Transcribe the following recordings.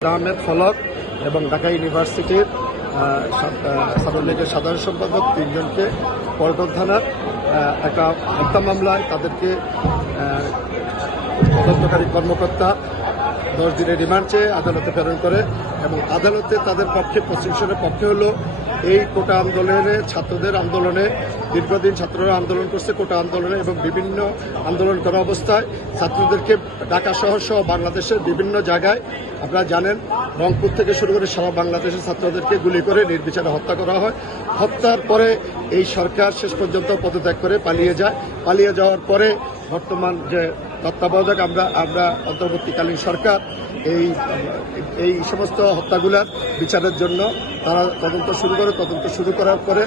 আহমেদ ফলক এবং ঢাকা ইউনিভার্সিটির ছাত্রলীগের সাধারণ সম্পাদক তিনজনকে পল্টন থানার একটা হত্যা মামলায় তাদেরকে তদন্তকারী কর্মকর্তা দশ দিনের রিমান্ড চেয়ে আদালতে প্রেরণ করে এবং আদালতে তাদের পক্ষে প্রসিকিউশনের পক্ষে হলো এই কোটা আন্দোলনে ছাত্রদের আন্দোলনে দীর্ঘদিন ছাত্ররা আন্দোলন করছে, কোটা আন্দোলনে এবং বিভিন্ন আন্দোলন করা অবস্থায় ছাত্রদেরকে ঢাকা শহর সহ বাংলাদেশের বিভিন্ন জায়গায়, আপনারা জানেন, রংপুর থেকে শুরু করে সারা বাংলাদেশের ছাত্রদেরকে গুলি করে নির্বিচারে হত্যা করা হয়। হত্যার পরে এই সরকার শেষ পর্যন্ত পদত্যাগ করে পালিয়ে যায়। পালিয়ে যাওয়ার পরে বর্তমান যে তত্ত্বাবধায়ক আমরা আমরা অন্তর্বর্তীকালীন সরকার। এই এই সমস্ত হত্যাগুলার বিচারের জন্য তারা তদন্ত শুরু করে তদন্ত শুরু করার পরে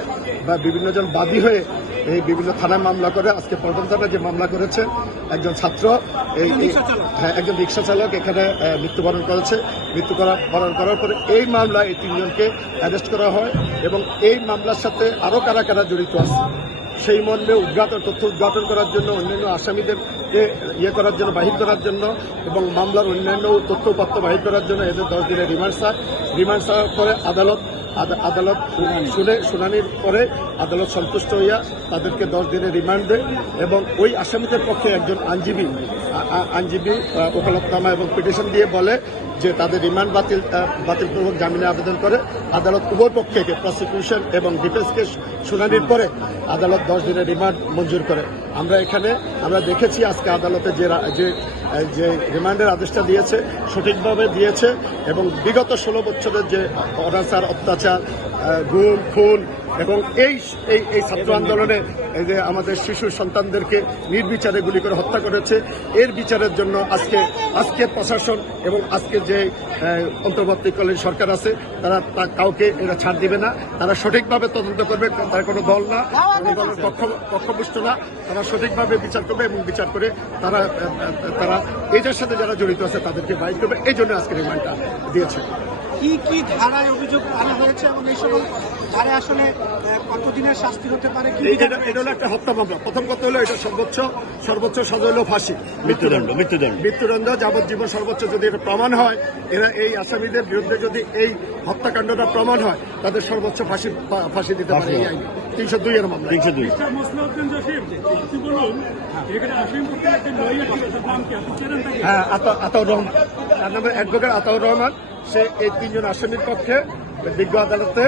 বা বিভিন্নজন বাদী হয়ে এই বিভিন্ন থানায় মামলা করে আজকে থানায় যে মামলা করেছে একজন ছাত্র এই হ্যাঁ একজন রিক্সা চালক এখানে মৃত্যুবরণ করেছে। মৃত্যু করা বরণ করার পরে এই মামলায় এই তিনজনকে অ্যারেস্ট করা হয় এবং এই মামলার সাথে আরও কারা কারা জড়িত আছে সেই মর্মে উদ্ঘাটন তথ্য উদ্ঘাটন করার জন্য অন্যান্য আসামিদেরকে ইয়ে করার জন্য, বাহির করার জন্য এবং মামলার অন্যান্য তথ্য তথ্যপত্র বাহির করার জন্য এদের দশ দিনের রিমান্ড সার রিমান্ড সার পরে আদালত আদালত শুনে, শুনানির পরে আদালত সন্তুষ্ট হইয়া তাদেরকে দশ দিনের রিমান্ড দেয় এবং ওই আসামিদের পক্ষে একজন আইনজীবী আইনজীবী ওকালতনামা এবং পিটিশন দিয়ে বলে যে তাদের রিমান্ড বাতিল বাতিলপূর্বক জামিনে আবেদন করে, আদালত উভয় পক্ষকে প্রসিকিউশন এবং ডিফেন্সকে শুনানির পরে আদালত দশ দিনের রিমান্ড মঞ্জুর করে। আমরা এখানে, আমরা দেখেছি আজকে আদালতে যে যে রিমান্ডের আদেশটা দিয়েছে, সঠিকভাবে দিয়েছে এবং বিগত ষোলো বছরের যে অনাচার, অত্যাচার গুম, খুন এবং এই এই এই ছাত্র আন্দোলনে এই যে আমাদের শিশু সন্তানদেরকে নির্বিচারে গুলি করে হত্যা করেছে এর বিচারের জন্য আজকে আজকে প্রশাসন এবং আজকে যে অন্তর্বর্তীকালীন সরকার আছে তারা তা কাউকে এরা ছাড় দিবে না। তারা সঠিকভাবে তদন্ত করবে তারা কোনো দল না কোনো দলের পক্ষ পক্ষপুষ্ট না। তারা সঠিকভাবে বিচার করবে এবং বিচার করে তারা তারা এটার সাথে যারা জড়িত আছে তাদেরকে বাইর করবে। এই জন্য আজকে রিমান্ডটা দিয়েছে। কি কি ধারায় অভিযোগ আনা হয়েছে এবং এই সময় ধারায় আসলে কতদিনের শাস্তি হতে পারে এটা হলো একটা হত্যা মামলা। প্রথম কথা হলো এটা সর্বোচ্চ সর্বোচ্চ সাজা হলো ফাঁসি। মৃত্যুদণ্ড মৃত্যুদণ্ড। মৃত্যুদণ্ড যাবজ্জীবন সর্বোচ্চ যদি এটা প্রমাণ হয় এরা এই আসামিদের বিরুদ্ধে যদি এই হত্যাকাণ্ডটা প্রমাণ হয় তাদের সর্বোচ্চ ফাঁসি ফাঁসি দিতে পারে এই আইনে। তিনশো দুই এর মামলা। তিনশো দুই। হ্যাঁ আতা- আতাউর রহমান। তার নামে অ্যাডভোকেট আতাউর রহমান। সে এই তিনজন আসামির পক্ষে বিজ্ঞ আদালতে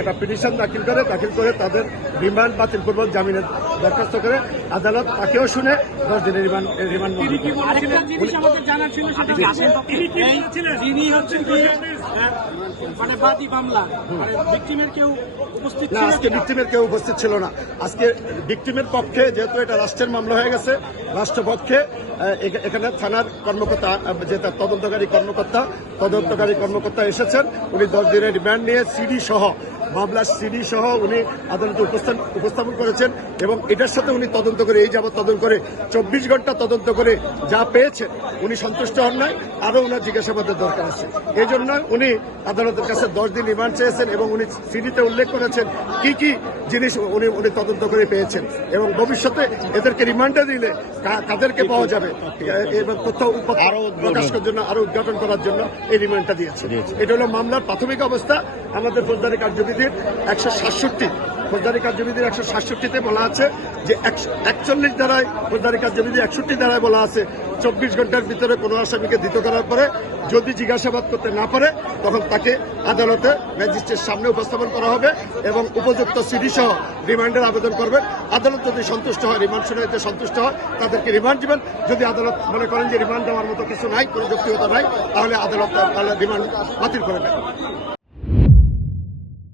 একটা পিটিশন দাখিল করে দাখিল করে তাদের রিমান্ড বাতিল পূর্বক জামিনের দরখাস্ত করে। আদালত তাকেও শুনে দশ দিনের রিমান্ড রিমান্ড মানে বাদী মামলা। মানে ভিকটিমের কেউ উপস্থিত না আজকে ভিক্টিমের কেউ উপস্থিত ছিল না। আজকে ভিক্টিমের পক্ষে যেহেতু এটা রাষ্ট্রের মামলা হয়ে গেছে রাষ্ট্রপক্ষে এখানে থানার কর্মকর্তা যে তদন্তকারী কর্মকর্তা তদন্তকারী কর্মকর্তা এসেছেন। উনি দশ দিনের রিমান্ড নিয়ে সিডি সহ মামলার সিডি সহ উনি আদালতে উপস্থাপন করেছেন এবং এটার সাথে উনি তদন্ত করে এই যাবৎ তদন্ত করে চব্বিশ ঘণ্টা তদন্ত করে যা পেয়েছেন উনি সন্তুষ্ট হন নাই। আরও ওনার জিজ্ঞাসাবাদের দরকার আছে। এই জন্য উনি আদালতের কাছে দশ দিন রিমান্ড চেয়েছেন এবং উনি সিডিতে উল্লেখ করেছেন কি কি জিনিস উনি উনি তদন্ত করে পেয়েছেন। এবং ভবিষ্যতে এদেরকে রিমান্ডে দিলে কাদেরকে পাওয়া যাবে। এবং তথ্য প্রকাশ করার জন্য আরও উদ্ঘাটন করার জন্য এই রিমান্ডটা দিয়েছে। দিয়েছে। এটা হলো মামলার প্রাথমিক অবস্থা। আমাদের ফৌজদারি কার্যবিধির একশো সাতষট্টি ফৌজদারি কার্যবিধির একশো সাতষট্টিতে বলা আছে যে একচল্লিশ ধারায় ফৌজদারি কার্যবিধি একষট্টি ধারায় বলা আছে, চব্বিশ ঘণ্টার ভিতরে কোনো আসামিকে ধৃত করার পরে যদি জিজ্ঞাসাবাদ করতে না পারে, তখন তাকে আদালতে ম্যাজিস্ট্রেট সামনে উপস্থাপন করা হবে এবং উপযুক্ত সিডি সহ রিমান্ডের আবেদন করবেন। আদালত যদি সন্তুষ্ট হয়, রিমান্ড শুনানিতে সন্তুষ্ট হয়, তাদেরকে রিমান্ড দেবেন। যদি আদালত মনে করেন যে রিমান্ড দেওয়ার মতো কিছু নাই, কোনো যৌক্তিকতা নাই, তাহলে আদালত তাহলে রিমান্ড বাতিল করে দেন।